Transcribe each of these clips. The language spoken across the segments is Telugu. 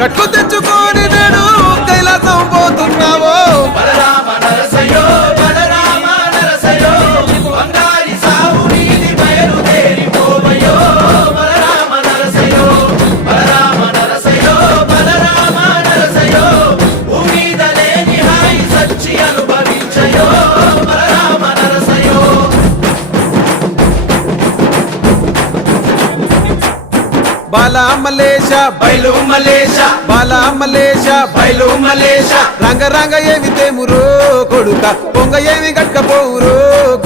కట్లు తెచ్చుకొని నేడు కైలాసం పోతున్నావో బలరామ నరసయ్యో బలరామ నరసయ్యో బంగారి సావు నీది బయలుదేరి పోవయ్యో బలరామ నరసయ్యో బలరామ నరసయ్యో బలరామ నరసయ్యో భూమిద లేని హాయి సచ్చి అనుభవించయో బలరామ నరసయ్యో బాలా మలేష బయలు మలేష బాలా మలేష బయలు మలేష రంగ రంగ ఏమి తేమురో కొడుక పొంగ ఏమి గట్టపోవురో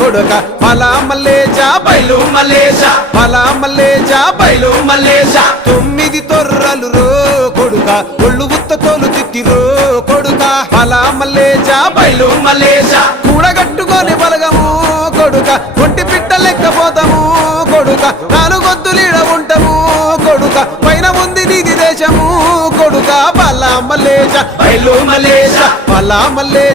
కొడుక బాలా మలేష బయలు మలేష బాలా మలేష బయలు మలేష 9 తొర్రలు రో కొడుక ఒళ్ళు గుత్త తోలు తిట్టిరో కొడుక బాలా మలేష బయలు మలేష కూడగట్టుకొని బలగము కొడుక ఒంటి పిట్ట లెక్కపోతాము కొడుక నాలుగొద్దులీడ ఉంటాము కొడుక పైన ఉంది నీది దేశము కొడుక బాలా మలేష బయలు మలేష బాలా మలేష